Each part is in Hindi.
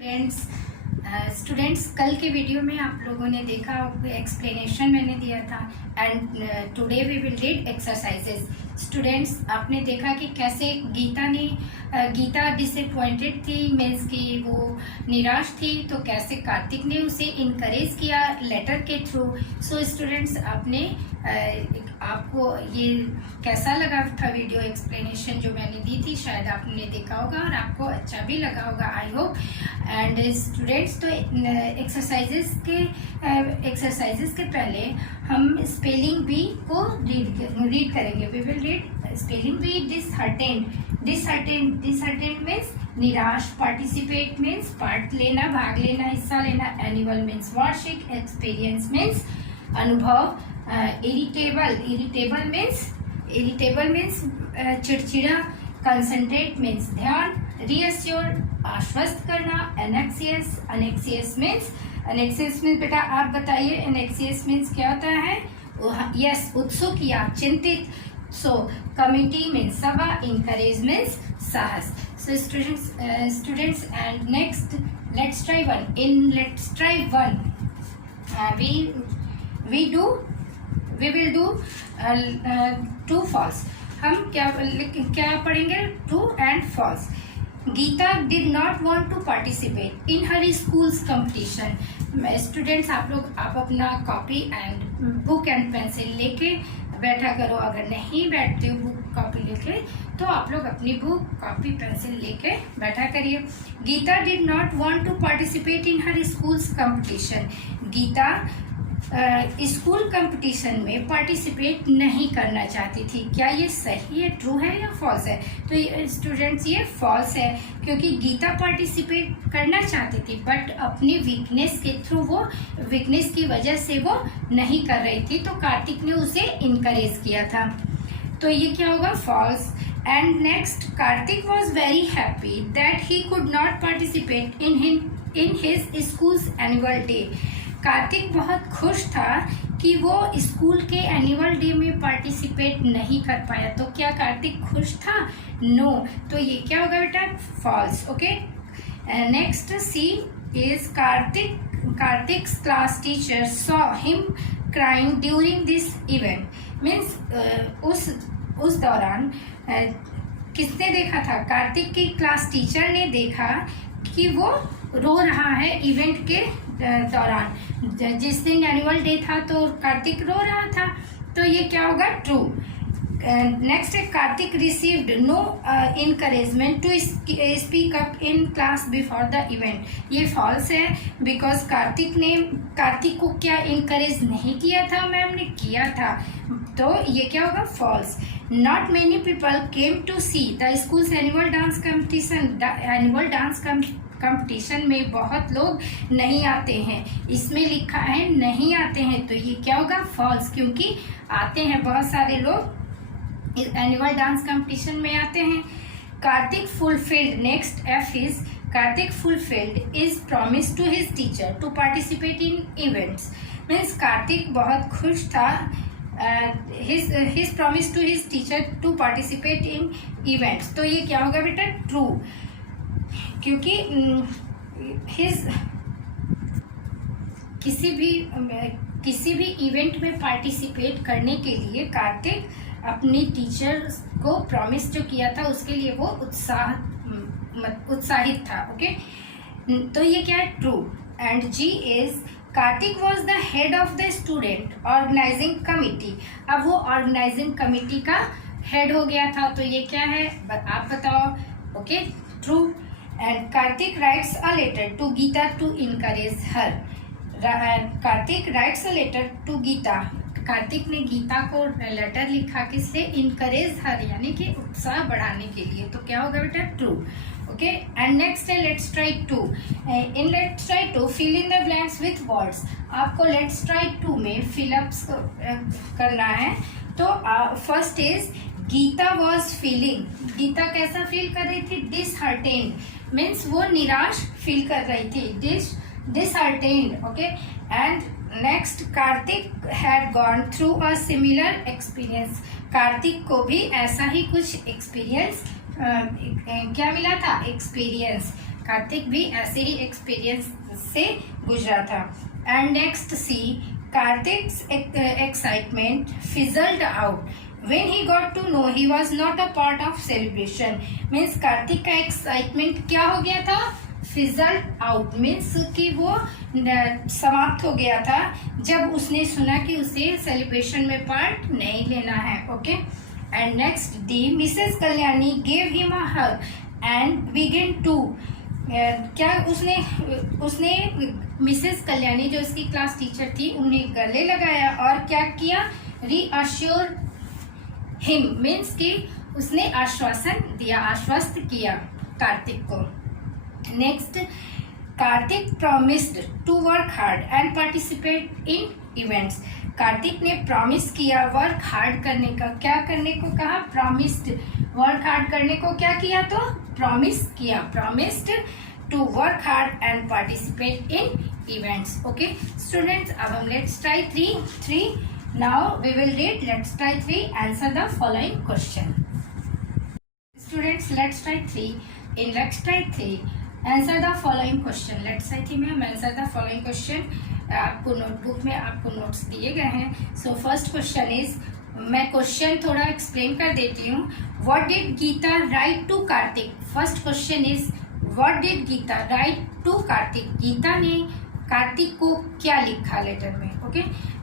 स्टूडेंट्स कल के वीडियो में आप लोगों ने देखा एक्सप्लेनेशन मैंने दिया था and today we will read exercises. Students आपने देखा कि कैसे गीता डिसअपॉइंटेड थी, मीन्स कि वो निराश थी, तो कैसे कार्तिक ने उसे इनकरेज किया लेटर के थ्रू। सो स्टूडेंट्स आपको ये कैसा लगा था वीडियो एक्सप्लेनेशन जो मैंने दी थी? शायद आपने देखा होगा और आपको अच्छा भी लगा होगा, आई होप। एंड स्टूडेंट्स तो एक्सरसाइजेस के पहले हम स्पेलिंग बी को रीड करेंगे। We will read spelling B. Disheartened means निराश, पार्टिसिपेट मीन्स पार्ट लेना, भाग लेना, हिस्सा लेना, एनुअल मीन्स वार्षिक, एक्सपीरियंस मीन्स अनुभव, इरिटेबल मीन्स चिड़चिड़ा, कंसंट्रेट मीन्स ध्यान, रीअश्योर आश्वस्त करना, अनेक्सियस मीन्स बेटा आप बताइए एनेक्सियस मीन्स क्या होता है? यस, उत्सुक या चिंतित। सो कमिटी मीन्स सभा, इनकरेज मीन्स साहस। So students and next let's try one. we will do true false। हम क्या पढ़ेंगे? True and false. Gita did not want to participate in her schools competition. Students आप अपना copy and book and pencil लेके बैठा करो। अगर नहीं बैठते हो बुक कॉपी लेके तो आप लोग अपनी बुक कॉपी पेंसिल लेके बैठा करिए। Gita did not want to participate in her schools competition. Gita school competition में पार्टिसिपेट नहीं करना चाहती थी। क्या ये सही है, ट्रू है या फॉल्स है? तो स्टूडेंट्स ये फॉल्स है, क्योंकि गीता पार्टिसिपेट करना चाहती थी बट अपनी वीकनेस के थ्रू, वो वीकनेस की वजह से वो नहीं कर रही थी, तो कार्तिक ने उसे इनकरेज किया था। तो ये क्या होगा? False. And next, Kartik was very happy that he could not participate in his schools annual day. Kartik बहुत खुश था कि वो स्कूल के एनुअल डे में पार्टिसिपेट नहीं कर पाया। तो क्या कार्तिक खुश था? नो। तो ये क्या होगा बेटा? False. Okay. Next C is Kartik's class teacher saw him crying during this event. Means उस दौरान किसने देखा था? कार्तिक की क्लास टीचर ने देखा कि वो रो रहा है इवेंट के दौरान। जिस दिन एनुअल डे था तो कार्तिक रो रहा था, तो ये क्या होगा? ट्रू। नेक्स्ट है, Kartik received no encouragement to speak up in class before the event. ये फॉल्स है, बिकॉज कार्तिक को क्या इनकरेज नहीं किया था? मैम ने किया था, तो ये क्या होगा? False. Not many people came to see the schools annual dance competition. Annual dance competition में बहुत लोग नहीं आते हैं। इसमें लिखा है नहीं आते हैं, तो ये क्या होगा? फॉल्स, क्योंकि आते हैं, बहुत सारे लोग एनुअल डांस कंपटीशन में आते हैं। Kartik fulfilled, next F is Kartik fulfilled is promise to his teacher to participate in events. Means Kartik बहुत खुश था, his promise to his teacher to participate in events। तो ये क्या होगा बेटा? ट्रू, क्योंकि किसी भी इवेंट में पार्टिसिपेट करने के लिए कार्तिक अपनी टीचर को प्रॉमिस जो किया था उसके लिए वो उत्साहित था। ओके, तो ये क्या है? True. And G is Kartik was the head of the student organizing committee. अब वो ऑर्गेनाइजिंग कमिटी का हेड हो गया था, तो ये क्या है? आप बताओ। Okay, true. And Kartik writes a letter to Gita to encourage her. Kartik writes a letter to Gita. Kartik ने गीता को लेटर लिखा, किससे? इनकरेज हर, यानी कि उत्साह बढ़ाने के लिए। तो क्या होगा बेटा? ट्रू। ओके। एंड नेक्स्ट है let's try two. In let's try to fill in the blanks with words. आपको लेट्स ट्राई टू में फिलअप्स करना है। तो first is Gita was feeling. Gita कैसा फील कर रही थी? डिसहर्टेंड, मीन्स वो निराश फील कर रही थी, disheartened. Okay. And next, Kartik had gone through a similar experience. Kartik को भी ऐसा ही कुछ एक्सपीरियंस क्या मिला था? एक्सपीरियंस। कार्तिक भी ऐसे ही एक्सपीरियंस से गुजरा था। And next C, Kartik's excitement fizzled out when he got to know he was not a part of celebration। Means Kartik का एक्साइटमेंट क्या हो गया था, फिजल्ड आउट, मीन्स कि वो समाप्त हो गया था जब उसने सुना कि उसे सेलिब्रेशन में पार्ट नहीं लेना है। Okay, and next D, Mrs Kalyani gave him a hug and began to, क्या उसने मिसेस कल्याणी जो उसकी क्लास टीचर थी उन्हें गले लगाया और क्या किया, रीअश्योर हिम, मीन्स कि उसने आश्वासन दिया, आश्वस्त किया कार्तिक को। Next, Kartik promised to work hard and participate in events. Kartik ने प्रॉमिस किया वर्क हार्ड करने का, क्या करने को कहा, प्रॉमिस्ड, वर्क हार्ड करने को क्या किया, तो प्रॉमिस किया, promised to work hard and participate in events. Okay students, अब हम let's try three now we will read, let's try 3, answer the following question। Students, let's try 3, in let's try 3 answer the following question। let's try 3 में हम answer the following question, आपको नोटबुक में आपको नोट्स दिए गए हैं। सो फर्स्ट क्वेश्चन इज, मैं क्वेश्चन थोड़ा एक्सप्लेन कर देती हूँ। What did Gita write to Kartik. First question is, what did Gita write to Kartik, Gita ने कार्तिक को क्या लिखा लेटर में। ओके,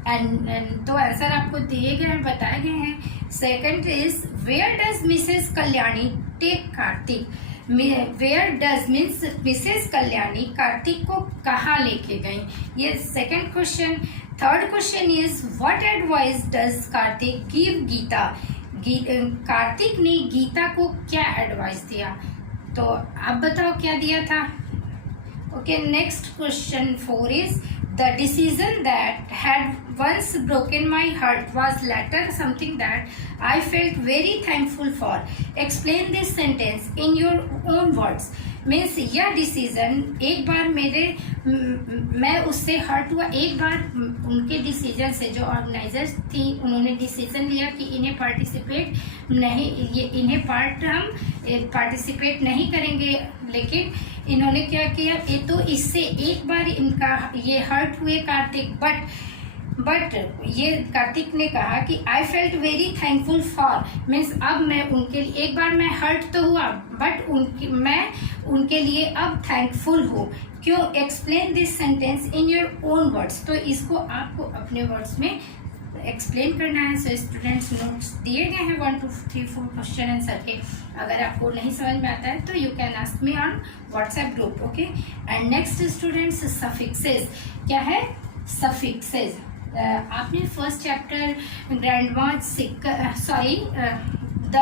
एंड तो आंसर आपको दिए गए हैं, बताए गए हैं। Second is, where does Mrs Kalyani take Kartik. Where does means Mrs Kalyani Kartik को कहाँ लेके गई, ये second question. Third question is, what advice does Kartik give Gita. Kartik ने गीता को क्या एडवाइस दिया, तो आप बताओ क्या दिया था। Okay, next question 4 is, the decision that had once broken my heart was later something that I felt very thankful for। Explain this sentence in your own words। Means यह डिसीजन एक बार मैं उससे हर्ट हुआ, एक बार उनके डिसीजन से, जो ऑर्गेनाइजर्स थी उन्होंने डिसीजन लिया कि इन्हें हम पार्टिसिपेट नहीं करेंगे, लेकिन इन्होंने क्या किया, ये तो इससे एक बार इनका ये हर्ट हुए कार्तिक, बट ये कार्तिक ने कहा कि I felt very thankful for, means अब मैं उनके लिए, एक बार मैं हर्ट तो हुआ बट मैं उनके लिए अब थैंकफुल हूँ। क्यों, explain this sentence in your own words, तो इसको आपको अपने वर्ड्स में एक्सप्लेन करना है। सो स्टूडेंट्स, नोट्स दिए गए हैं 1 2 3 4 क्वेश्चन आंसर के, अगर आपको नहीं समझ में आता है तो you can ask me on WhatsApp group. Okay, and next students, suffixes. क्या है सफिक्सेस, आपने first chapter grandma the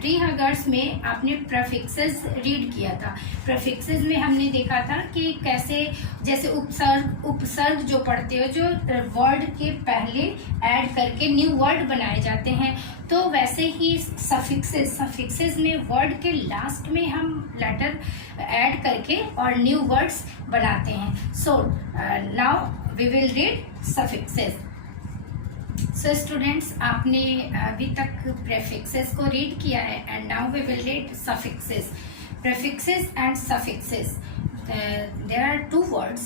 tree huggers में आपने प्रेफिक्सेस रीड किया था। प्रेफिक्सेस में हमने देखा था कि कैसे, जैसे उपसर्ग जो पढ़ते हो, जो वर्ड के पहले ऐड करके न्यू वर्ड बनाए जाते हैं, तो वैसे ही सफिक्सेस में वर्ड के लास्ट में हम लेटर ऐड करके और न्यू वर्ड्स बनाते हैं। So now we will read suffixes. So students, आपने अभी तक प्रेफिक्सेस को रीड किया है, and now we will read suffixes. Prefixes and suffixes, there are 2 words.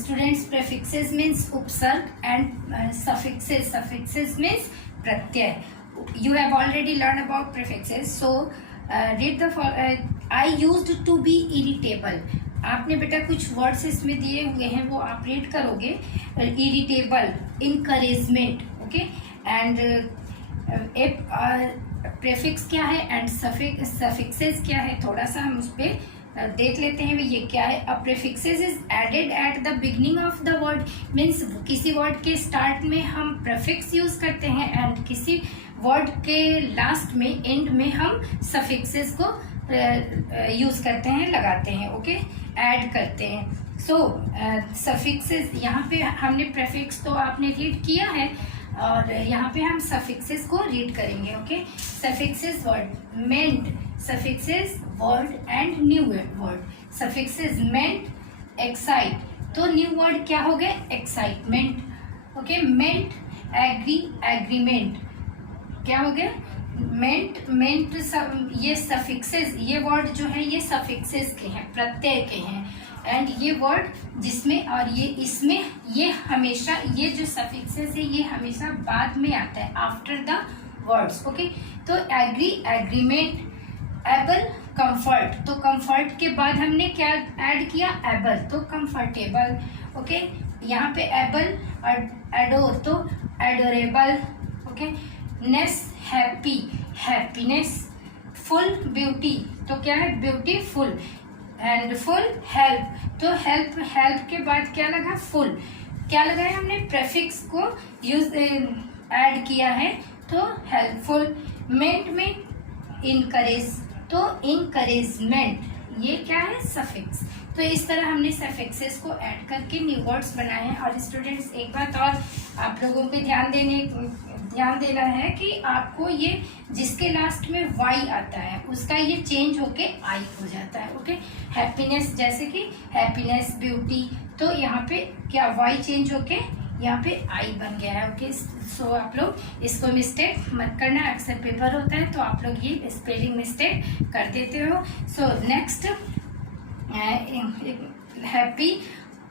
Students, prefixes means उपसर्ग एंड सफिक्सेस मीन्स प्रत्यय। You have already learned about prefixes, so read the I used to be irritable। आपने बेटा कुछ वर्ड्स इसमें दिए हुए हैं, वो आप रीड करोगे। Irritable, encouragement, okay, and prefix क्या है एंड सफिक्सेस क्या है, थोड़ा सा हम उस पर देख लेते हैं। ये क्या है, a prefixes is added at the beginning of the word, means किसी वर्ड के स्टार्ट में हम प्रेफिक्स यूज करते हैं, एंड किसी वर्ड के लास्ट में, एंड में हम सफिक्सेस को यूज करते हैं, लगाते हैं। ओके, ऐड करते हैं। सो सफिक्सेस, यहाँ पे हमने प्रेफिक्स तो आपने रीड किया है, और यहाँ पे हम सफिक्सेस को रीड करेंगे। Okay, suffixes word meant, suffixes word and new word. Suffixes meant excite, तो न्यू वर्ड क्या हो गए, एक्साइटमेंट। ओके, मेंट एग्री, एग्रीमेंट। क्या हो गया, मेंट ये सफिक्सेस, ये वर्ड जो है ये सफिक्सेस के हैं, प्रत्यय के हैं, एंड ये वर्ड जिसमें और ये इसमें, ये हमेशा, ये जो सफिक्सेस है ये हमेशा बाद में आता है, आफ्टर द वर्ड्स। ओके, तो एग्री, एग्रीमेंट, एबल, कंफर्ट, तो कंफर्ट के बाद हमने क्या ऐड किया, एबल, तो कंफर्टेबल। ओके, यहाँ पे एबल और एडोर, तो एडोरेबल। ओके, नेस, हैप्पी, हैप्पीनेस, फुल, ब्यूटी, तो क्या है, ब्यूटीफुल, एंड फुल, हेल्प, तो हेल्प, हेल्प के बाद क्या लगा, फुल, क्या लगाया हमने, प्रेफिक्स को यूज ऐड किया है, तो हेल्पफुल। मेंट में इनकरेज, तो इनकरेजमेंट, ये क्या है, सफिक्स। तो इस तरह हमने सफिक्सेस को ऐड करके न्यू वर्ड्स बनाए हैं। और स्टूडेंट्स एक बात और आप लोगों पे ध्यान देना है कि आपको ये जिसके लास्ट में वाई आता है उसका ये चेंज होके आई हो जाता है। ओके, हैप्पीनेस, जैसे कि हैप्पीनेस, ब्यूटी, तो यहाँ पे क्या वाई चेंज होके यहाँ पे आई बन गया है। ओके, सो आप लोग इसको मिस्टेक मत करना, अक्सर पेपर होता है तो आप लोग ये स्पेलिंग मिस्टेक कर देते हो। सो नेक्स्ट हैप्पी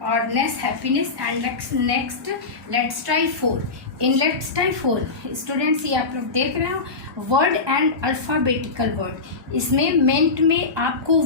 और next happiness, and next let's try 4। In let's try 4 students, ये आप लोग देख रहे हो वर्ड एंड अल्फाबेटिकल वर्ड। इसमें मेंट में आपको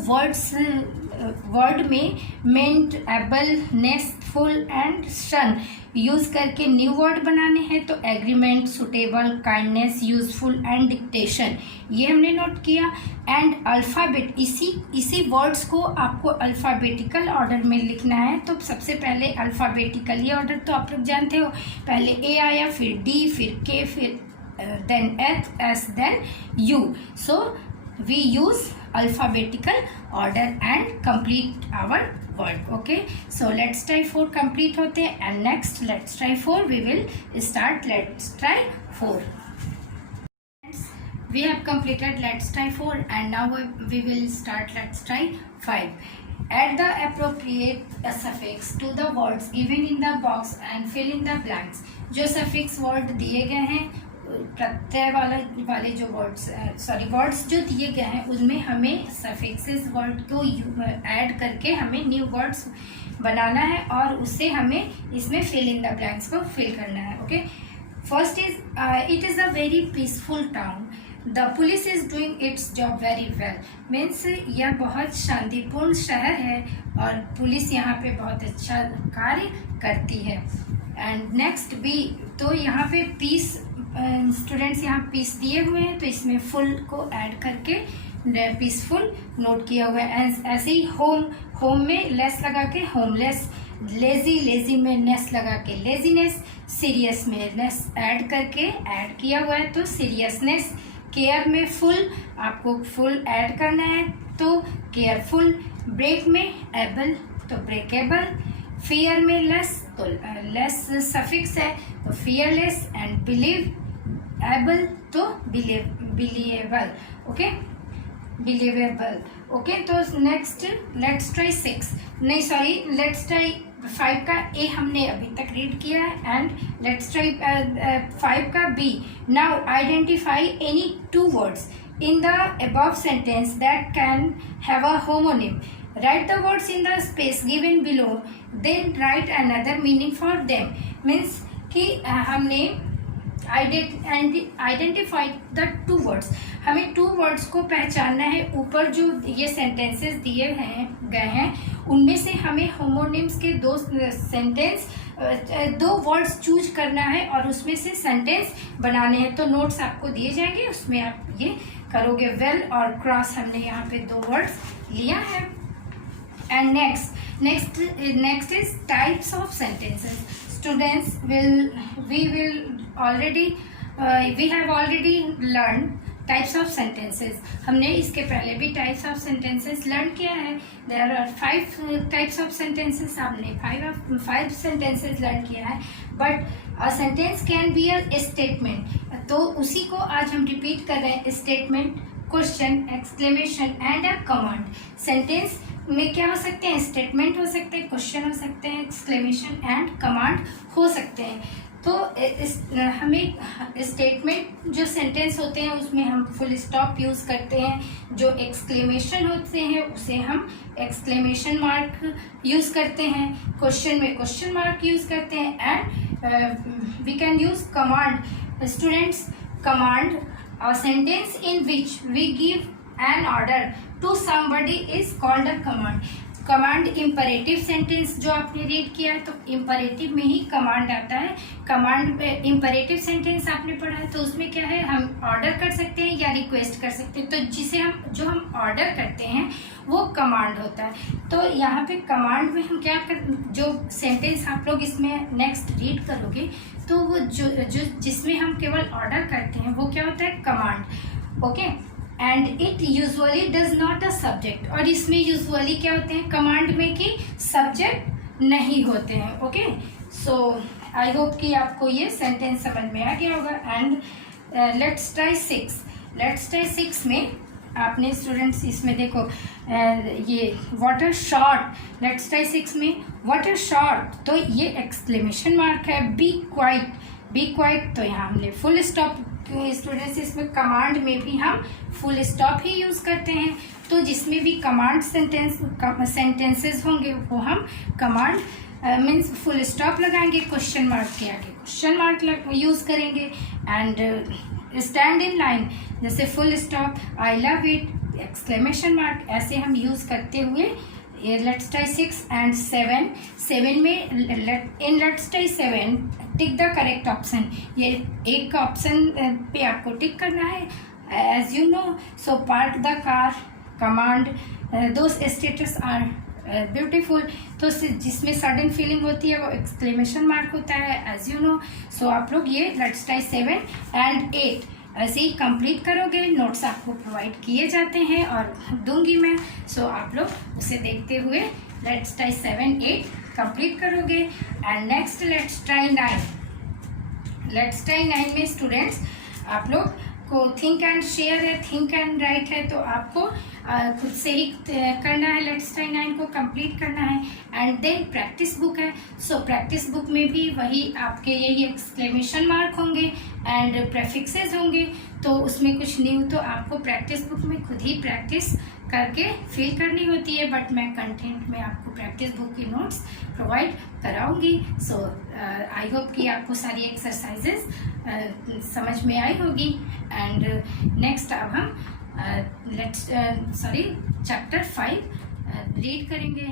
वर्ड में ment, able, ness, ful and sion use करके न्यू वर्ड बनाने हैं। तो agreement, suitable, kindness, useful and dictation, ये हमने नोट किया। एंड अल्फाबेट, इसी वर्ड्स को आपको अल्फाबेटिकल ऑर्डर में लिखना है। तो सबसे पहले अल्फाबेटिकली ऑर्डर तो आप लोग जानते हो, पहले ए आया, फिर डी, फिर के, फिर then S, then U. So we use alphabetical order and complete our word. Okay, so let's try 4 complete होते हैं, and next let's try 4 we will start let's try 4. We have completed let's try 4 and now we will start let's try 5. Add the appropriate suffix to the words given in the box and fill in the blanks. जो suffix word दिए गए हैं, प्रत्यय वाले जो वर्ड्स जो दिए गए हैं उनमें हमें सफिक्सेस वर्ड को ऐड करके हमें न्यू वर्ड्स बनाना है और उससे हमें इसमें फिल इन द ब्लैंक्स को फिल करना है। Okay, first is it is a very peaceful town, the police is doing it's job very well. Means यह बहुत शांतिपूर्ण शहर है और पुलिस यहाँ पे बहुत अच्छा कार्य करती है। एंड नेक्स्ट बी, तो यहाँ पे पीस, स्टूडेंट्स यहाँ पीस दिए हुए हैं तो इसमें फुल को ऐड करके पीसफुल नोट किया हुआ है। ऐसे ही होम में लेस लगा के होमलेस, लेजी में नेस लगा के लेजीनेस, सीरियस में नेस ऐड करके ऐड किया हुआ है तो सीरियसनेस, केयर में फुल आपको फुल ऐड करना है तो केयरफुल, ब्रेक में एबल तो ब्रेकेबल, फियर में लेस तो लेस सफिक्स है तो फियरलेस, एंड बिलीव एबल तो बिलीवेबल। Okay, believable. ओके, तो नेक्स्ट लेट्स ट्राई 6, नहीं सॉरी लेट्स ट्राई 5 का ए हमने अभी तक रीड किया है, एंड लेट्स ट्राई 5 का B. Now identify any 2 words in the above sentence that can have a homonym. Write the words in the space given below, then write another meaning for them. Means कि हमने आइडेंटिफाई द 2 वर्ड्स, हमें 2 वर्ड्स को पहचानना है। ऊपर जो ये सेंटेंसेस दिए गए हैं उनमें से हमें होमोनिम्स के 2 वर्ड्स चूज करना है और उसमें से सेंटेंस बनाने हैं। तो नोट्स आपको दिए जाएंगे, उसमें आप ये करोगे। वेल और क्रॉस हमने यहाँ पे 2 वर्ड्स लिया है। And next is types of sentences. Students we have already learned types of sentences. हमने इसके पहले भी टाइप्स ऑफ सेंटेंसेस लर्न किया है। There are 5 types of sentences, हमने 5 सेंटेंसेस लर्न किया है। But a sentence can be a statement, तो उसी को आज हम रिपीट कर रहे हैं। Statement, question, exclamation and a command. Sentence में क्या हो सकते हैं, स्टेटमेंट हो सकते हैं, क्वेश्चन हो सकते हैं, एक्सक्लेमेशन एंड कमांड हो सकते हैं। तो हमें स्टेटमेंट जो सेंटेंस होते हैं उसमें हम फुल स्टॉप यूज़ करते हैं, जो एक्सक्लेमेशन होते हैं उसे हम एक्सक्लेमेशन मार्क यूज़ करते हैं, क्वेश्चन में क्वेश्चन मार्क यूज़ करते हैं, and we can use command. Students, command a sentence in which we give an order to somebody is called a command। Command imperative sentence जो आपने रीड किया है, तो इम्परेटिव में ही कमांड आता है। कमांड इम्परेटिव सेंटेंस आपने पढ़ा है तो उसमें क्या है, हम ऑर्डर कर सकते हैं या रिक्वेस्ट कर सकते हैं, तो जो हम ऑर्डर करते हैं वो कमांड होता है। तो यहाँ पे कमांड में हम क्या जो सेंटेंस आप लोग इसमें नेक्स्ट रीड करोगे तो वो जो जिसमें हम केवल ऑर्डर करते हैं वो क्या होता है, command. Okay, and it usually does not a subject, और इसमें यूजुअली क्या होते हैं कमांड में कि सब्जेक्ट नहीं होते हैं। ओके, सो आई होप कि आपको ये सेंटेंस समझ में आ गया होगा। एंड लेट्स ट्राई 6 में आपने स्टूडेंट्स इसमें देखो ये वाटर शॉर्ट, लेट्स ट्राई 6 में वाटर शॉर्ट, तो ये एक्सक्लेमेशन मार्क है। बी क्वाइट, तो यहाँ हमने फुल स्टॉप। स्टूडेंट्स, इसमें कमांड में भी हम फुल स्टॉप ही यूज़ करते हैं, तो जिसमें भी कमांड सेंटेंसेस होंगे वो हम कमांड मीन्स फुल स्टॉप लगाएंगे, क्वेश्चन मार्क के आगे क्वेश्चन मार्क यूज़ करेंगे। एंड स्टैंड इन लाइन, जैसे full stop, I love it, exclamation mark, ऐसे हम यूज़ करते हुए लेट्स ट्राई 6 एंड 7 में in let's try 7 tick the correct option, ये एक का ऑप्शन पे आपको टिक करना है। As you know, so park the car, command, those statues are beautiful, तो जिसमें सडन फीलिंग होती है वो एक्सक्लेमेशन मार्क होता है, एज यू नो। सो आप लोग ये लेट्स ट्राई 7 एंड 8 ऐसे ही कंप्लीट करोगे। नोट्स आपको प्रोवाइड किए जाते हैं और दूंगी मैं, सो आप लोग उसे देखते हुए लेट्स ट्राई 7 8 कंप्लीट करोगे। एंड नेक्स्ट लेट्स ट्राई 9 में स्टूडेंट्स आप लोग को थिंक एंड शेयर है, थिंक एंड राइट है, तो आपको खुद से ही करना है, लेट्स ट्राई 9 को कंप्लीट करना है। एंड देन प्रैक्टिस बुक है, सो प्रैक्टिस बुक में भी वही आपके यही एक्सक्लेमेशन मार्क होंगे एंड प्रेफिक्सेस होंगे, तो उसमें कुछ न्यू तो आपको प्रैक्टिस बुक में खुद ही प्रैक्टिस करके फिल करनी होती है, बट मैं कंटेंट में आपको प्रैक्टिस बुक की नोट्स प्रोवाइड कराऊंगी। सो आई होप कि आपको सारी एक्सरसाइजेस समझ में आई होगी। एंड नेक्स्ट अब हम चैप्टर 5 रीड करेंगे।